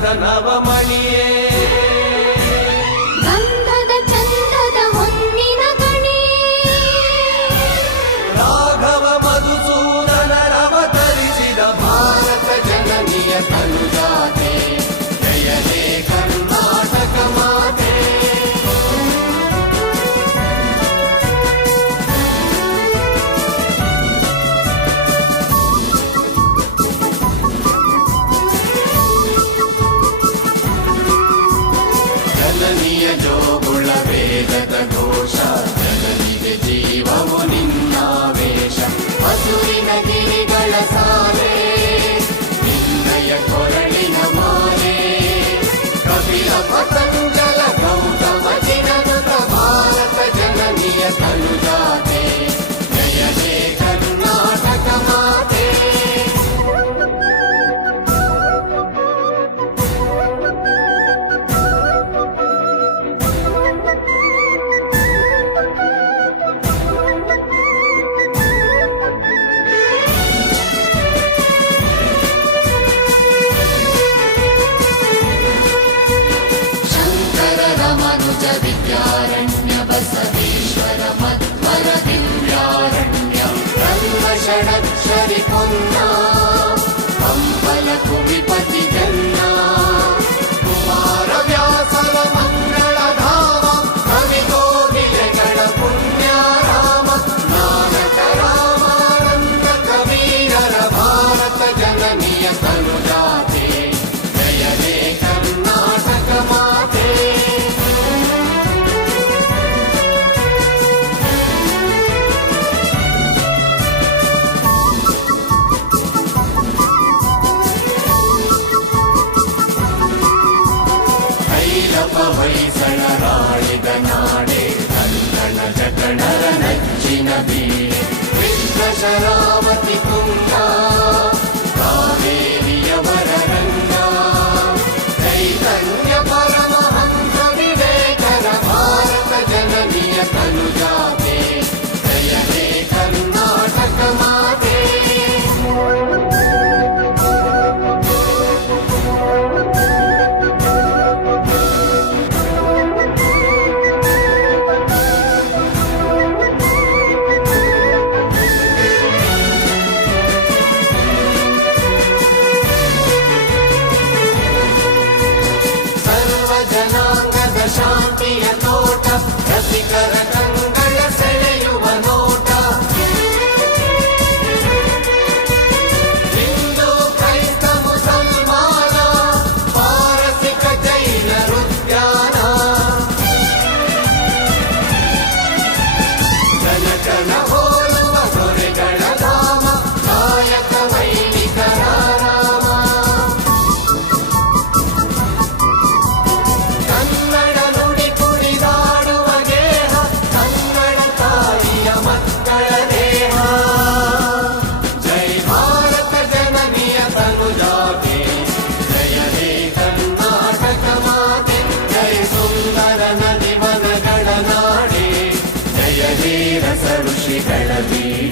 ಗಂಧದ ನವಮಣಿಯೇ ಗಂಧದ ಚಂದದ ಹೊನ್ನಿನ ಗಣಿಯೇ ರಾಘವ ಮಧುಸೂದನರವತರಿಸಿದ ಭಾರತ ಜನನಿಯ ತನುಜಾತೆ ಜಯ ಹೇ ಕರ್ನಾಟಕ ಮಾತೆ ಜನನಿಯ ಜೋಗುಳ ವೇದದ ಘೋಷ ಜನನಿಗೆ ಜೀವವು ನಿನ್ನಾವೇಶ ಹಸುರಿನ ಗಿರಿಗಳ ಸಾಲೆ ನಿನ್ನಯ ಕೊರಳಿನ ಮಾಲೆ ಕಪಿಲ ಪತಂಜಲ ಗೌತಮ ಜಿನನುತ ಭಾರತ ಜನನಿಯ ತನುಜಾತೆ ಜಯ ಹೇ ಕರ್ನಾಟಕ ಮಾತೆ ಮನುಜ ವಿದ್ಯಾರಣ್ಯ ಬಸವೇಶ್ವರ ಮಧ್ವರ ದಿವ್ಯಾರಣ್ಯ ರಂಗ ಷಡಕ್ಷರಿ ಪೊನ್ನ ಕಂಬಲ ಕುವಿಪತಿ ಜನ್ನ ಕುಮಾರ ವ್ಯಾಸರ ಮಂಗಳ ಧಾಮ ಕವಿ ಕೋಗಿಲೆಗಳ ಪುಣ್ಯ ರಾಮ ನಾನಕ ರಾಮಾನಂದ ಕಬೀರರ ಭಾರತ ಜನನಿಯ ತನುಜಾತೆ ಜಯ ಹೇ ಕರ್ನಾಟಕ ಮಾತೆ ಹೊಯ್ಸಳರಾಳಿದ ನಾಡೆ ಕನ್ನಡ ಜಗಣರ ನಚ್ಚಿನ ಬೀಡೆ ಕೃಷ್ಣ ಶರಾವತಿ ತುಂಗ ಕಾವೇರಿಯವರ ರಂಗ ಚೈತನ್ಯ ಪರಮಹಂಸ ವಿವೇಕರ ಭಾರತ ಜನನಿಯ ತನುಜಾತೆ ಜಯ ಹೇ ಕರ್ನಾಟಕ ಮಾತೆ ಜನಾಂಗದ ಶಾಂತಿಯ ತೋಟ ರಸಿಕರ ಕಂಗಳ ಸೆಳೆಯುವ ನೋಟ ಹಿಂದೂ ಕ್ರೈಸ್ತ ಮುಸಲ್ಮಾನ ಪಾರಸಿಕ ಜೈನರುದ್ಯಾನ ಜನಕನ ಹೋಲುವ ದೊರೆಗಳ ಧಾಮ ಕಾಯಕ ವೈಣಿಕರ ರಾಮ ಕನ್ನಡ ನುಡಿ ಕುಣಿದಾಡುವ ಗೇಹ ಕನ್ನಡ ತಾಯಿಯ ಮಕ್ಕಳ ದೇಹ ಜೈ ಭಾರತ ಜನನಿಯ ತನುಜಾತೆ ಜಯ ಹೇ ಕರ್ನಾಟಕ ಮಾತೆ ಜಯ ಸುಂದರ ನದಿ ವನಗಳ ನಾಡೆ ಜಯ ಹೇ ರಸ ಋಷಿಗಳ ಬೀಡೆ